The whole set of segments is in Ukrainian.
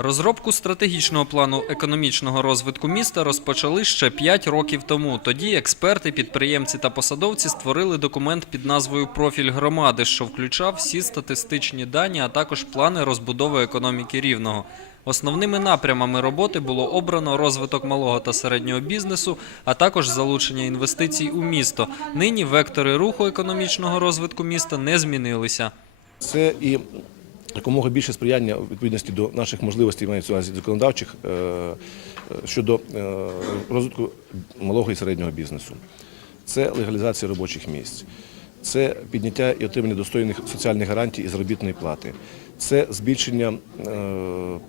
Розробку стратегічного плану економічного розвитку міста розпочали ще 5 років тому. Тоді експерти, підприємці та посадовці створили документ під назвою Профіль громади, що включав всі статистичні дані, а також плани розбудови економіки рівного. Основними напрямами роботи було обрано розвиток малого та середнього бізнесу, а також залучення інвестицій у місто. Нині вектори руху економічного розвитку міста не змінилися. Це і якомога більше сприяння відповідності до наших можливостей мається законодавчих е, е, щодо е, розвитку малого і середнього бізнесу. Це легалізація робочих місць, це підняття і отримання достойних соціальних гарантій і заробітної плати, це збільшення е,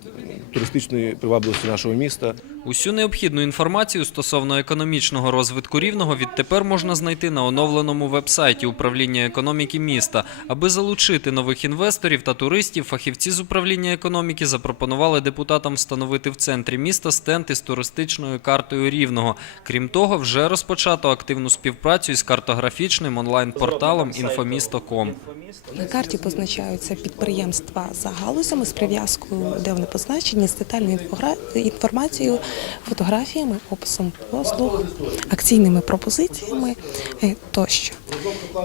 туристичної привабливості нашого міста. Усю необхідну інформацію стосовно економічного розвитку рівного відтепер можна знайти на оновленому вебсайті управління економіки міста. Аби залучити нових інвесторів та туристів, фахівці з управління економіки запропонували депутатам встановити в центрі міста стенд із туристичною картою рівного. Крім того, вже розпочато активну співпрацю із картографічним онлайн-порталом Інфомісто.ком. На карті позначаються підприємства за галузями з прив'язкою, де вони позначені, з детальною інформацією, фотографіями, описом послуг, акційними пропозиціями е, тощо.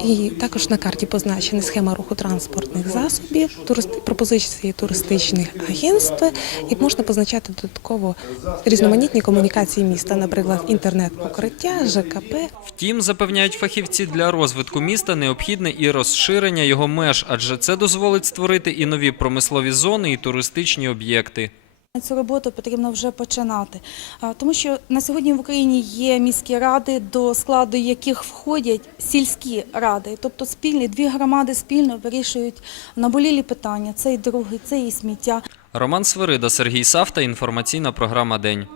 І також на карті позначена схема руху транспортних засобів, пропозиції туристичних агентств, і можна позначати додатково різноманітні комунікації міста, наприклад, інтернет-покриття, ЖКП, Втім, запевняють фахівці, для розвитку міста необхідне і розширення його меж, адже це дозволить створити і нові промислові зони, і туристичні об'єкти. Цю роботу потрібно вже починати, тому що на сьогодні в Україні є міські ради, до складу яких входять сільські ради, тобто спільні дві громади спільно вирішують наболілі питання. Це і дороги, це і сміття. Роман Свирида, Сергій Савта, інформаційна програма День.